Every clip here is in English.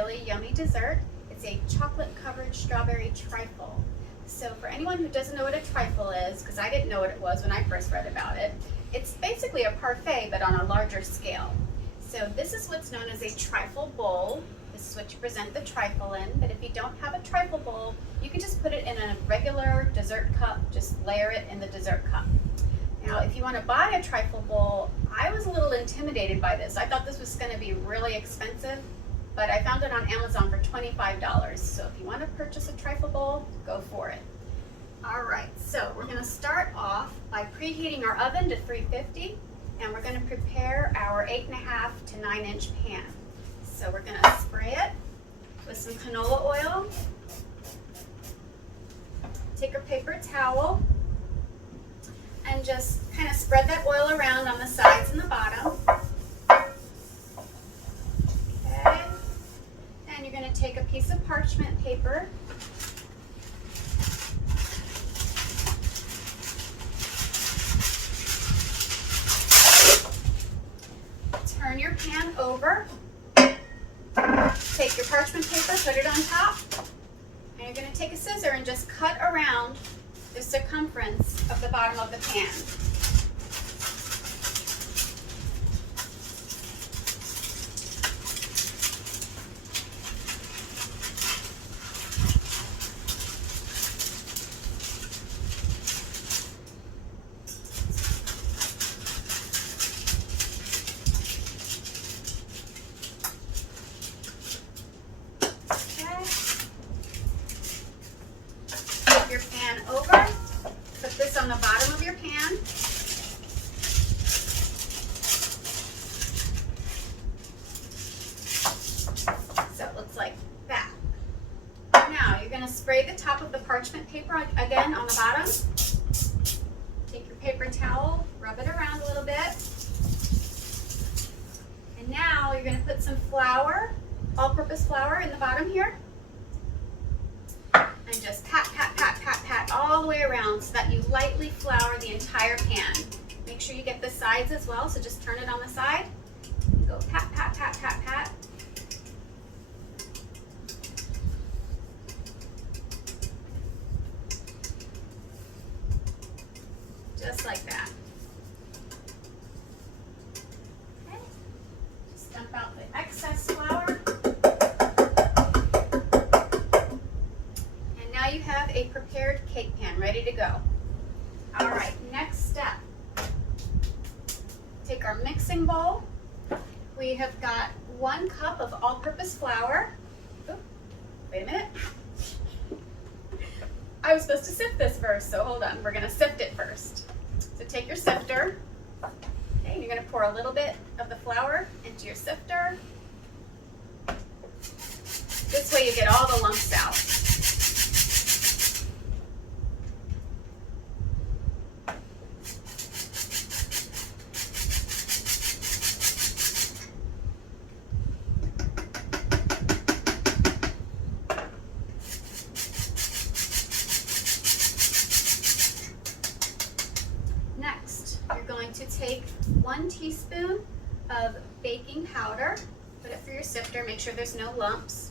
really yummy dessert. It's a chocolate-covered strawberry trifle. So for anyone who doesn't know what a trifle is, because I didn't know what it was when I first read about it, it's basically a parfait but on a larger scale. So this is what's known as a trifle bowl. This is what you present the trifle in, but if you don't have a trifle bowl, you can just put it in a regular dessert cup, just layer it in the dessert cup. Now, if you want to buy a trifle bowl, I was a little intimidated by this. I thought this was going to be really expensive, but I found it on Amazon for $25. So if you want to purchase a trifle bowl, go for it. All right, so we're going to start off by preheating our oven to 350, and we're going to prepare our 8.5 to 9-inch pan. So we're going to spray it with some canola oil. Take a paper towel and just kind of spread that oil around on the sides and the bottom. Okay. And you're going to take a piece of parchment paper. Turn your pan over. Take your parchment paper, put it on top, and you're going to take a scissor and just cut around the circumference of the bottom of the pan. Your pan over, put this on the bottom of your pan. So it looks like that. Now you're going to spray the top of the parchment paper again on the bottom. Take your paper towel, rub it around a little bit. And now you're going to put some flour, all-purpose flour in the bottom here. And just pat, pat, pat, pat, pat all the way around so that you lightly flour the entire pan. Make sure you get the sides as well, so just turn it on the side. And go pat, pat, pat, pat, pat. Just like that. Okay. Just dump out the excess flour. You have a prepared cake pan ready to go. All right, next step. Take our mixing bowl. We have got 1 cup of all-purpose flour. Oh, wait a minute. I was supposed to sift this first, so hold on. We're going to sift it first. So take your sifter. Okay, and you're going to pour a little bit of the flour into your sifter. This way you get all the lumps out. You're going to take 1 teaspoon of baking powder, put it through your sifter, make sure there's no lumps.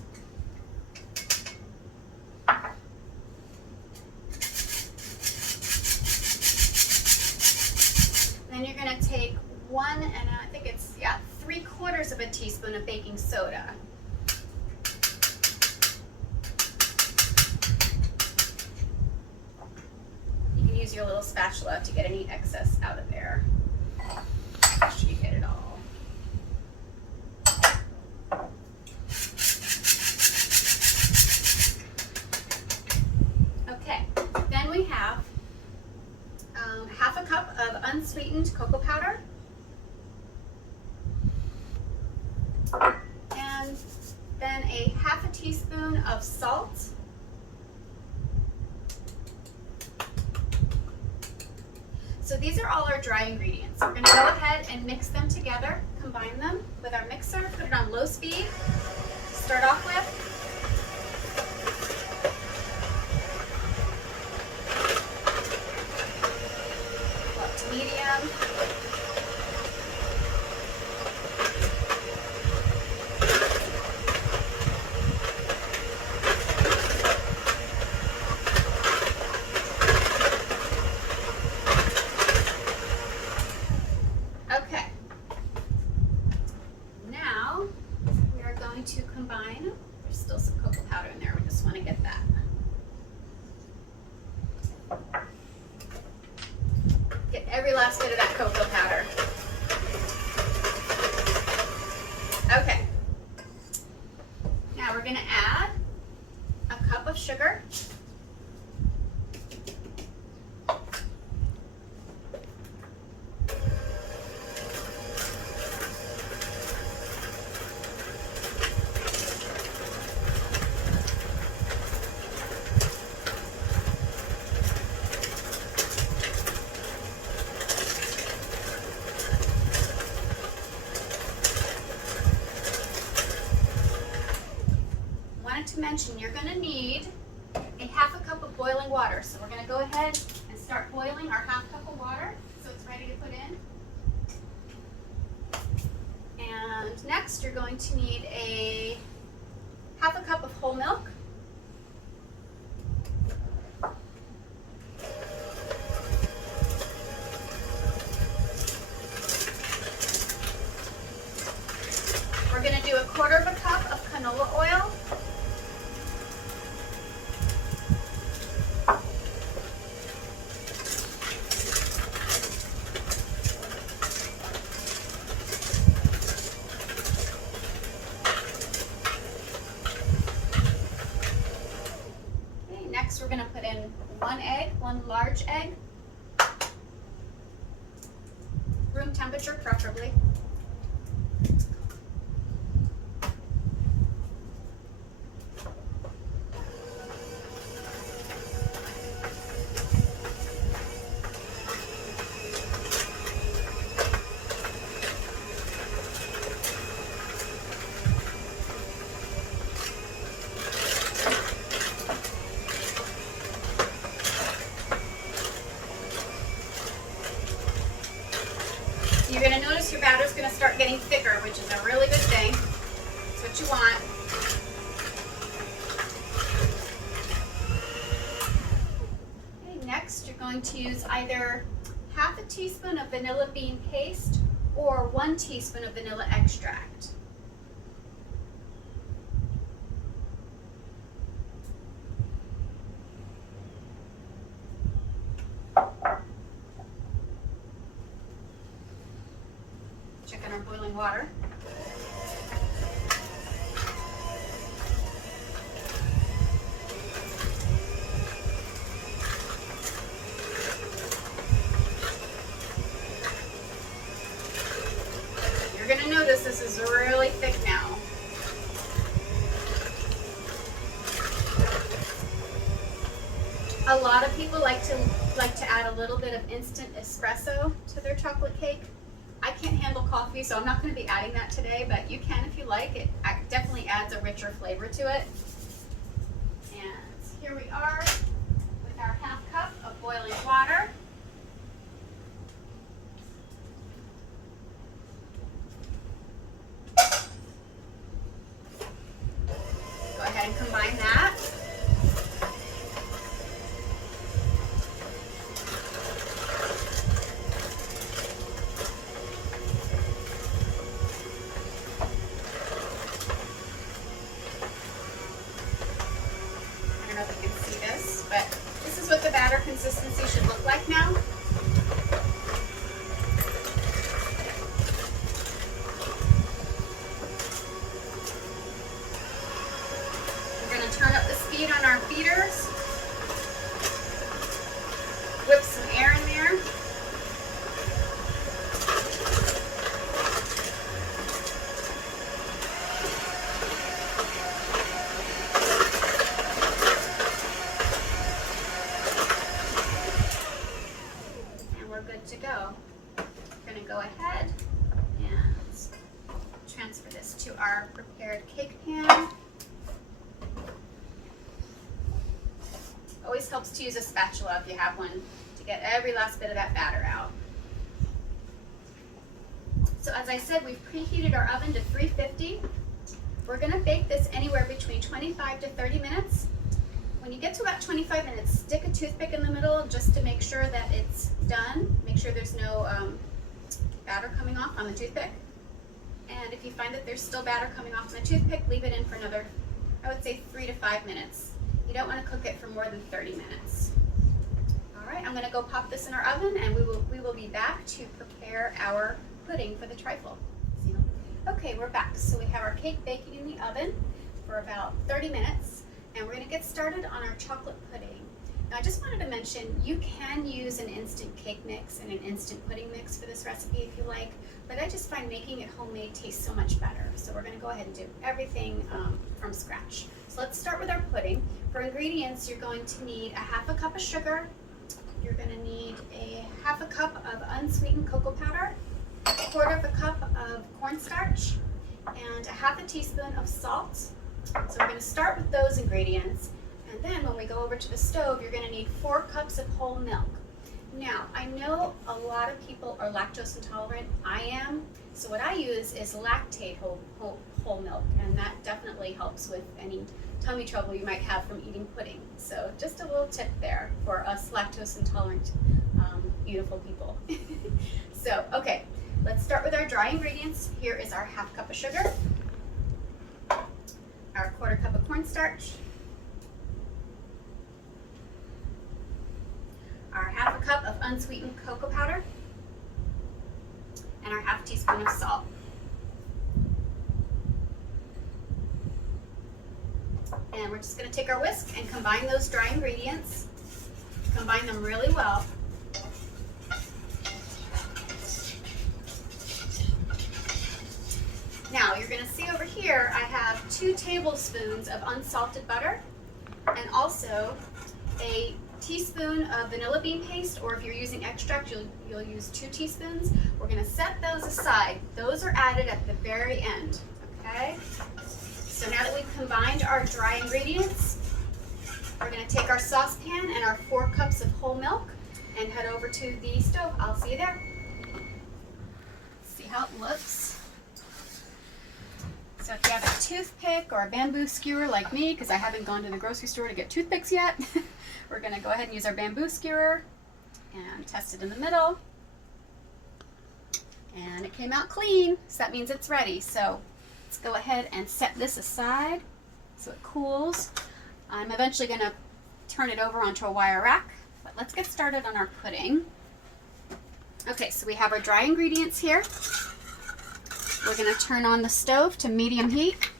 Then you're going to take 3/4 of a teaspoon of baking soda. Use your little spatula to get any excess out of there. Make sure you get it all. Okay, then we have 1/2 cup of unsweetened cocoa powder. And then a 1/2 teaspoon of salt. So these are all our dry ingredients. We're going to go ahead and mix them together, combine them with our mixer, put it on low speed to start off with. Go up to medium. still some cocoa powder in there. We just want to get that. Get every last bit of that cocoa powder. Okay. Now we're going to add a cup of sugar. To mention, you're going to need a half a cup of boiling water. So we're going to go ahead and start boiling our half cup of water so it's ready to put in. And next you're going to need a half a cup of whole milk. We're going to do a quarter of a cup of canola oil. Next, we're going to put in one large egg, room temperature preferably. You're going to notice your batter's going to start getting thicker, which is a really good thing. That's what you want. Okay, next, you're going to use either half a teaspoon of vanilla bean paste or 1 teaspoon of vanilla extract. Check in our boiling water. You're going to notice this is really thick now. A lot of people like to add a little bit of instant espresso to their chocolate cake. I can't handle coffee, so I'm not going to be adding that today, but you can if you like. It definitely adds a richer flavor to it. And here we are with our half cup of boiling water. Go ahead and combine that. But this is what the batter consistency should look like now. We're going to turn up the speed on our feeders. Whip some air in there. Good to go. We're going to go ahead and transfer this to our prepared cake pan. Always helps to use a spatula if you have one to get every last bit of that batter out. So as I said, we've preheated our oven to 350. We're going to bake this anywhere between 25 to 30 minutes. When you get to about 25 minutes, stick a toothpick in the middle just to make sure that it's done. Make sure there's no batter coming off on the toothpick. And if you find that there's still batter coming off on the toothpick, leave it in for another, I I would say 3 to 5 minutes. You don't want to cook it for more than 30 minutes. All right, I'm going to go pop this in our oven, and we will be back to prepare our pudding for the trifle. Okay, we're back. So we have our cake baking in the oven for about 30 minutes, and we're going to get started on our chocolate pudding. Now, I just wanted to mention you can use an instant cake mix and an instant pudding mix for this recipe if you like, but I just find making it homemade tastes so much better. So we're going to go ahead and do everything from scratch. So let's start with our pudding. For ingredients, you're going to need a half a cup of sugar. You're going to need a half a cup of unsweetened cocoa powder, a quarter of a cup of cornstarch, and a half a teaspoon of salt. So we're going to start with those ingredients, and then when we go over to the stove, you're going to need 4 cups of whole milk. Now, I know a lot of people are lactose intolerant. I am. So what I use is Lactate whole milk, and that definitely helps with any tummy trouble you might have from eating pudding. So just a little tip there for us lactose intolerant beautiful people. So, okay, let's start with our dry ingredients. Here is our half cup of sugar, our quarter cup of cornstarch, our half a cup of unsweetened cocoa powder, and our half teaspoon of salt. And we're just going to take our whisk and combine those dry ingredients. Combine them really well. Now, you're going to see over here, I have 2 tablespoons of unsalted butter and also a teaspoon of vanilla bean paste, or if you're using extract, you'll use 2 teaspoons. We're going to set those aside. Those are added at the very end, okay? So now that we've combined our dry ingredients, we're going to take our saucepan and our 4 cups of whole milk and head over to the stove. I'll see you there. See how it looks. So if you have a toothpick or a bamboo skewer like me, because I haven't gone to the grocery store to get toothpicks yet, we're going to go ahead and use our bamboo skewer and test it in the middle. And it came out clean, so that means it's ready. So let's go ahead and set this aside so it cools. I'm eventually going to turn it over onto a wire rack, but let's get started on our pudding. Okay, so we have our dry ingredients here. We're going to turn on the stove to medium heat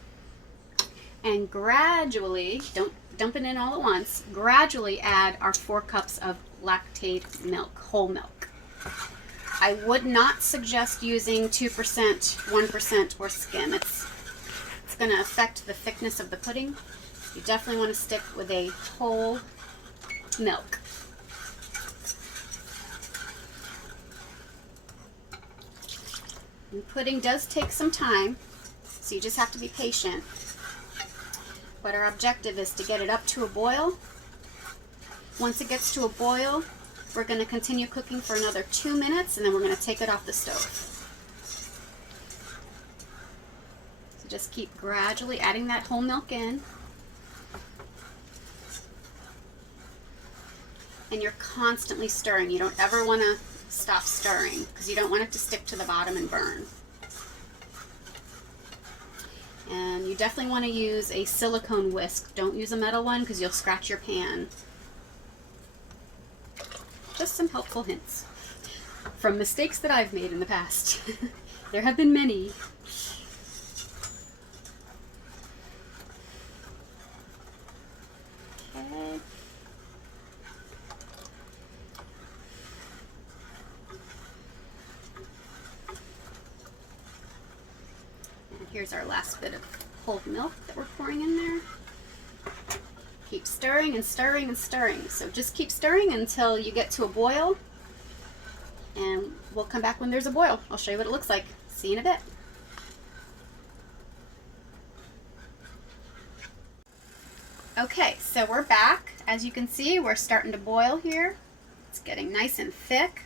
and gradually, don't dump it in all at once, gradually add our 4 cups of Lactate milk, whole milk. I would not suggest using 2%, 1%, or skim. It's going to affect the thickness of the pudding. You definitely want to stick with a whole milk. And pudding does take some time, so you just have to be patient. But our objective is to get it up to a boil. Once it gets to a boil, we're going to continue cooking for another 2 minutes, and then we're going to take it off the stove. So just keep gradually adding that whole milk in. And you're constantly stirring. You don't ever want to stop stirring because you don't want it to stick to the bottom and burn. And you definitely want to use a silicone whisk. Don't use a metal one because you'll scratch your pan. Just some helpful hints from mistakes that I've made in the past. There have been many. Okay. Here's our last bit of whole milk that we're pouring in there. Keep stirring and stirring and stirring. So just keep stirring until you get to a boil. And we'll come back when there's a boil. I'll show you what it looks like. See you in a bit. Okay, so we're back. As you can see, we're starting to boil here. It's getting nice and thick.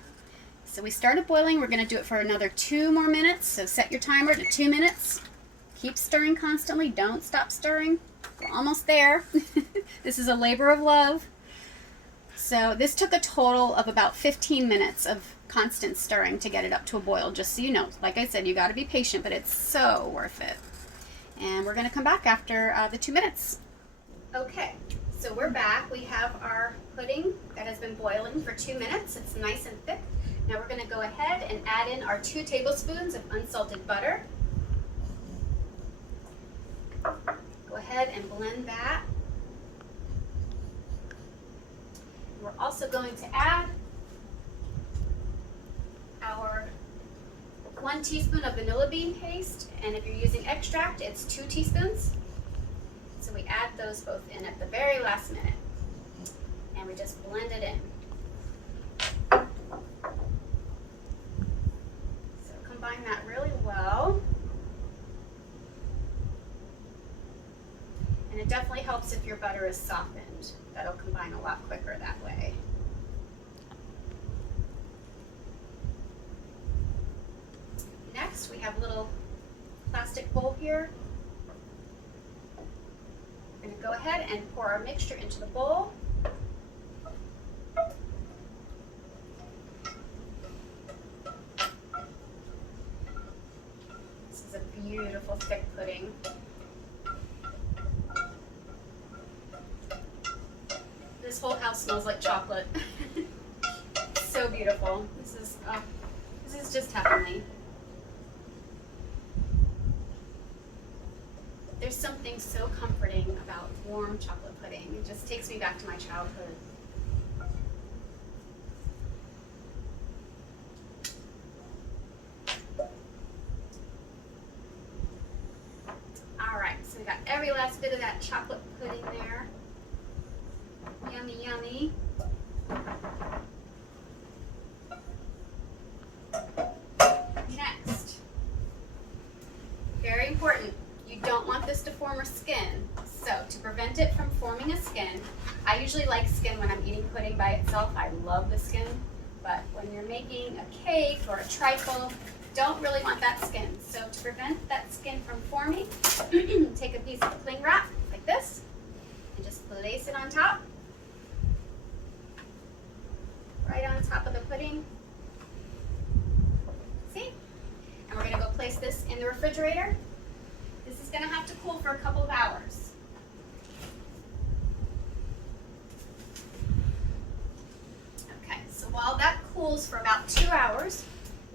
So we started boiling. We're going to do it for another 2 more minutes. So set your timer to 2 minutes. Keep stirring constantly. Don't stop stirring. We're almost there. This is a labor of love. So this took a total of about 15 minutes of constant stirring to get it up to a boil, just so you know. Like I said, you got to be patient, but it's so worth it. and we're going to come back after the 2 minutes. Okay, so we're back. We have our pudding that has been boiling for 2 minutes. It's nice and thick. Now we're going to go ahead and add in our 2 tablespoons of unsalted butter. Go ahead and blend that. We're also going to add our 1 teaspoon of vanilla bean paste, and if you're using extract, it's 2 teaspoons. So we add those both in at the very last minute, and we just blend it in. So combine that really well. And it definitely helps if your butter is softened. That'll combine a lot quicker that way. Next, we have a little plastic bowl here. We're going to go ahead and pour our mixture into the bowl. This is a beautiful thick pudding. This whole house smells like chocolate. So beautiful. This is just heavenly. There's something so comforting about warm chocolate pudding. It just takes me back to my childhood. All right, so we got every last bit of that chocolate pudding there. Yummy, yummy. Next, very important, you don't want this to form a skin. So to prevent it from forming a skin, I usually like skin when I'm eating pudding by itself. I love the skin, but when you're making a cake or a trifle, don't really want that skin. So to prevent that skin from forming, take a piece of cling wrap like this and just place it on top. Right on top of the pudding. See? And we're going to go place this in the refrigerator. This is going to have to cool for a couple of hours. Okay, so while that cools for about 2 hours,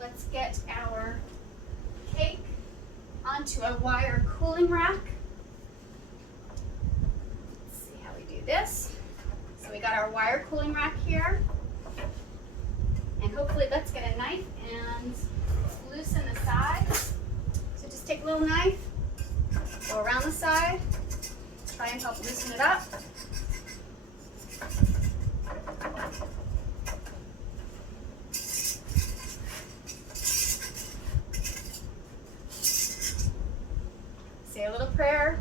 let's get our cake onto a wire cooling rack. Let's see how we do this. So we got our wire cooling rack here. And hopefully let's get a knife and loosen the sides. So just take a little knife, go around the side, try and help loosen it up. Say a little prayer.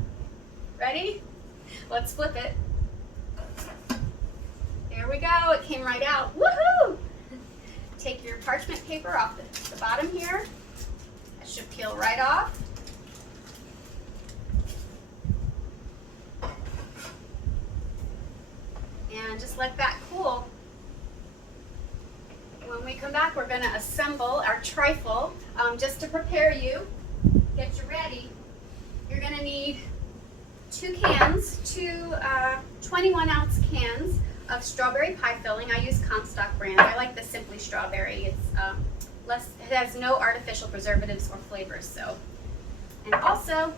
Ready? Let's flip it. There we go, it came right out. Woohoo! Take your parchment paper off the bottom here. That should peel right off. And just let that cool. When we come back, we're going to assemble our trifle. Just to prepare you, get you ready, you're going to need 2 cans, 2 21-ounce cans of strawberry pie filling. I use Comstock brand. I like the Simply Strawberry. It's it has no artificial preservatives or flavors. So, and also,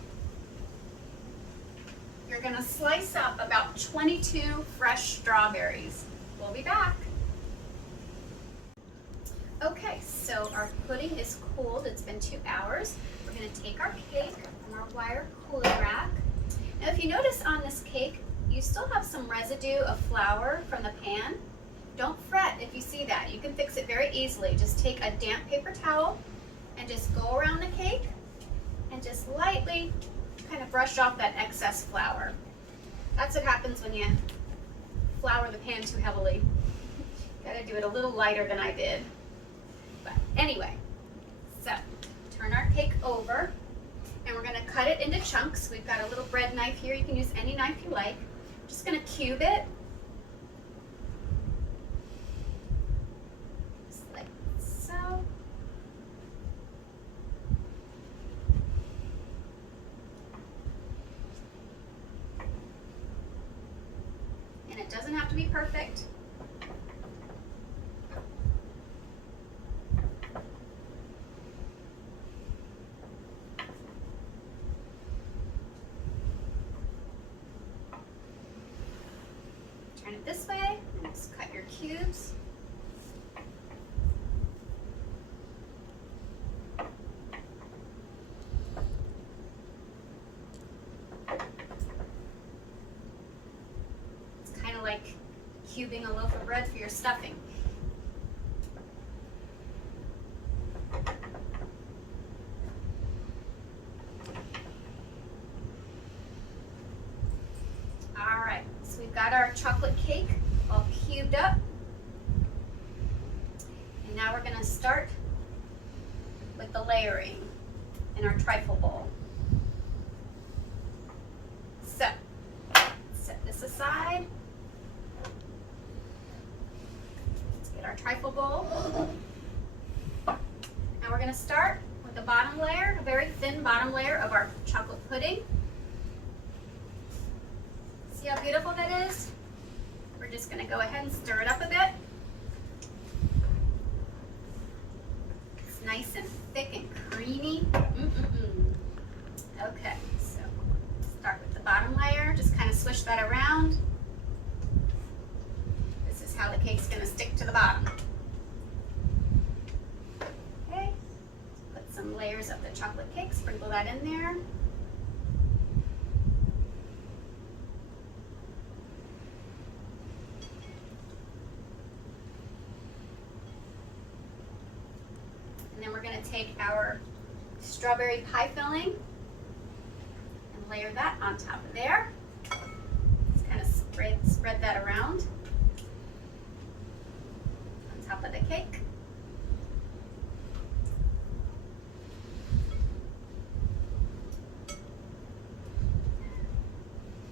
you're going to slice up about 22 fresh strawberries. We'll be back. Okay, so our pudding is cooled. It's been 2 hours. We're going to take our cake from our wire cooling rack. Now, if you notice on this cake, you still have some residue of flour from the pan. Don't fret if you see that. You can fix it very easily. Just take a damp paper towel and just go around the cake and just lightly kind of brush off that excess flour. That's what happens when you flour the pan too heavily. Gotta do it a little lighter than I did. But anyway, so turn our cake over and we're gonna cut it into chunks. We've got a little bread knife here. You can use any knife you like. Just going to cube it, just like so. It doesn't have to be perfect. Turn it this way and just cut your cubes. It's kind of like cubing a loaf of bread for your stuffing. Alright, so we've got our chocolate cake all cubed up. And now we're going to start with the layering in our trifle bowl. So, set this aside. Let's get our trifle bowl. Now we're going to start with the bottom layer, a very thin bottom layer of our chocolate pudding. See how beautiful that is? We're just going to go ahead and stir it up a bit. It's nice and thick and creamy. Okay, so start with the bottom layer. Just kind of swish that around. This is how the cake's going to stick to the bottom. Okay, put some layers of the chocolate cake, sprinkle that in there. And then we're going to take our strawberry pie filling and layer that on top of there. Just kind of spread that around on top of the cake.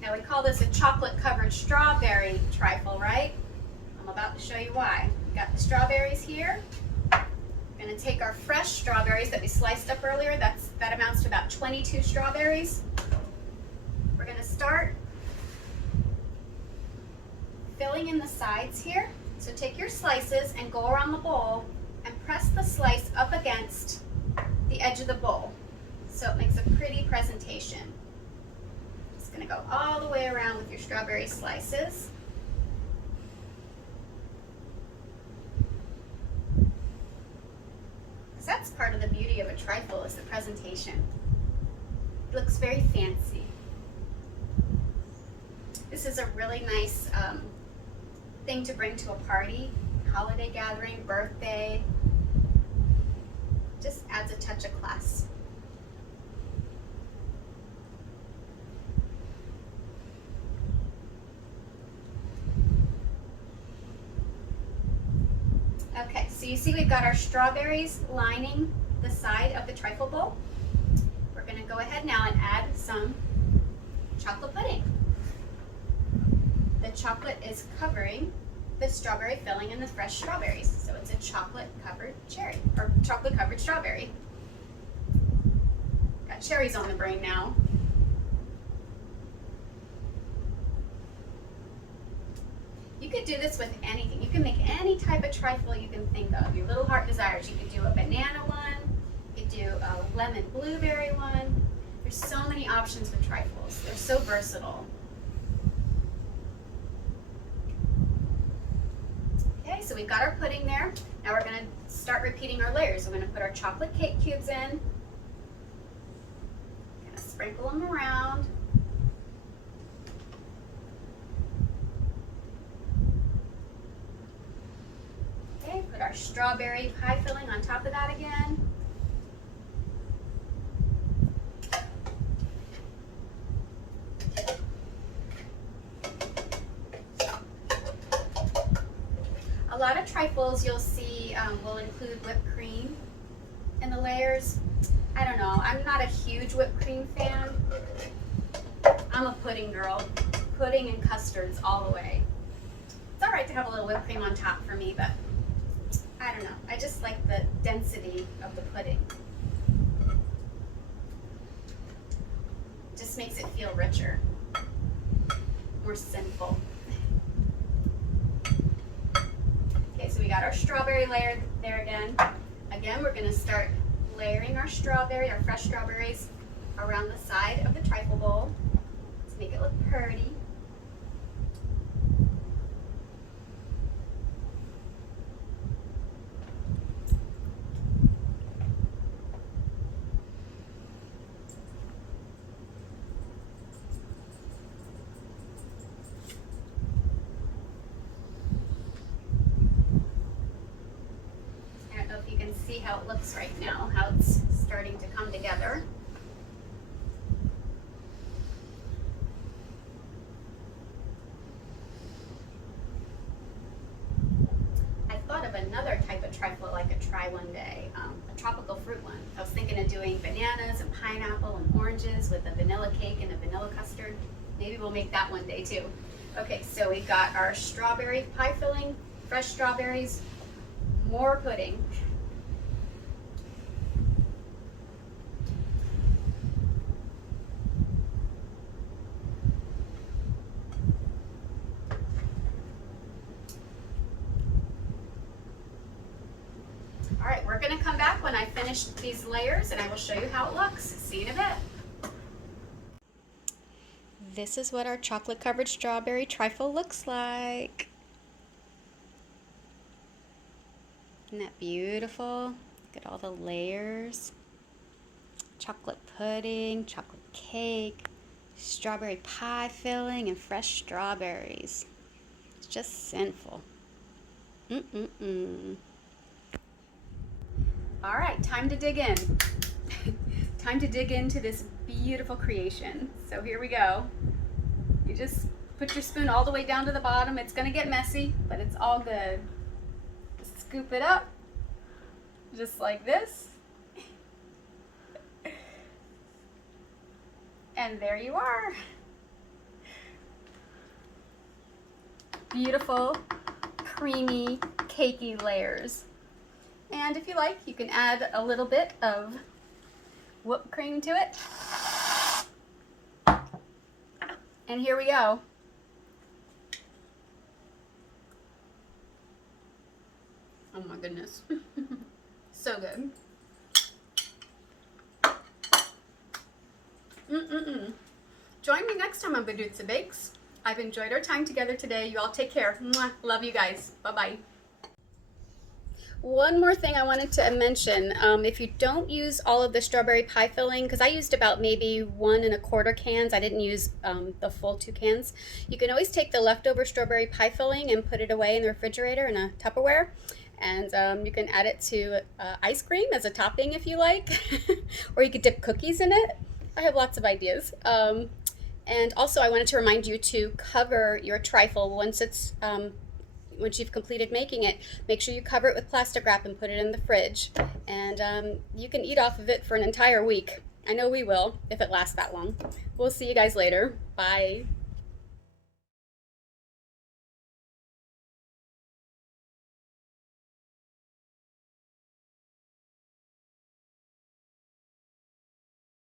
Now we call this a chocolate covered strawberry trifle, right? I'm about to show you why. We've got the strawberries here. We're going to take our fresh strawberries that we sliced up earlier. That amounts to about 22 strawberries. We're going to start filling in the sides here. So take your slices and go around the bowl and press the slice up against the edge of the bowl so it makes a pretty presentation. Just going to go all the way around with your strawberry slices. That's part of the beauty of a trifle, is the presentation. It looks very fancy. This is a really nice thing to bring to a party, holiday gathering, birthday. Just adds a touch of class. Okay, so you see we've got our strawberries lining the side of the trifle bowl. We're going to go ahead now and add some chocolate pudding. The chocolate is covering the strawberry filling and the fresh strawberries, so it's a chocolate covered cherry, or chocolate covered strawberry. Got cherries on the brain now. You could do this with anything. You can make any type of trifle you can think of. Your little heart desires. You could do a banana one. You could do a lemon blueberry one. There's so many options with trifles. They're so versatile. Okay, so we've got our pudding there. Now we're going to start repeating our layers. We're going to put our chocolate cake cubes in. Kind of sprinkle them around. Okay, put our strawberry pie filling on top of that again. A lot of trifles you'll see will include whipped cream in the layers. I don't know, I'm not a huge whipped cream fan. I'm a pudding girl. Pudding and custards all the way. It's alright to have a little whipped cream on top for me, but I don't know. I just like the density of the pudding. Just makes it feel richer, more simple. got our strawberry layer there again. Again, we're gonna start layering our strawberry, our fresh strawberries, around the side of the trifle bowl to make it look pretty. See how it looks right now, how it's starting to come together. I thought of another type of trifle I could try one day, a tropical fruit one. I was thinking of doing bananas and pineapple and oranges with a vanilla cake and a vanilla custard. Maybe we'll make that one day too. Okay, so we got our strawberry pie filling, fresh strawberries, more pudding. All right, we're gonna come back when I finish these layers and I will show you how it looks. See you in a bit. This is what our chocolate covered strawberry trifle looks like. Isn't that beautiful? Look at all the layers. Chocolate pudding, chocolate cake, strawberry pie filling, and fresh strawberries. It's just sinful. All right, time to dig in. Time to dig into this beautiful creation. So here we go. You just put your spoon all the way down to the bottom. It's gonna get messy, but it's all good. Just scoop it up, just like this. And there you are. Beautiful, creamy, cakey layers. And if you like, you can add a little bit of whipped cream to it. And here we go. Oh my goodness. So good. Join me next time on Badutsa Bakes. I've enjoyed our time together today. You all take care. Mwah. Love you guys. Bye-bye. One more thing I wanted to mention, if you don't use all of the strawberry pie filling, because I used about maybe 1 1/4 cans, I didn't use the full 2 cans, you can always take the leftover strawberry pie filling and put it away in the refrigerator in a Tupperware, and you can add it to ice cream as a topping if you like, or you could dip cookies in it. I have lots of ideas. And also I wanted to remind you to cover your trifle once it's once you've completed making it. Make sure you cover it with plastic wrap and put it in the fridge. And you can eat off of it for an entire week. I know we will, if it lasts that long. We'll see you guys later. Bye.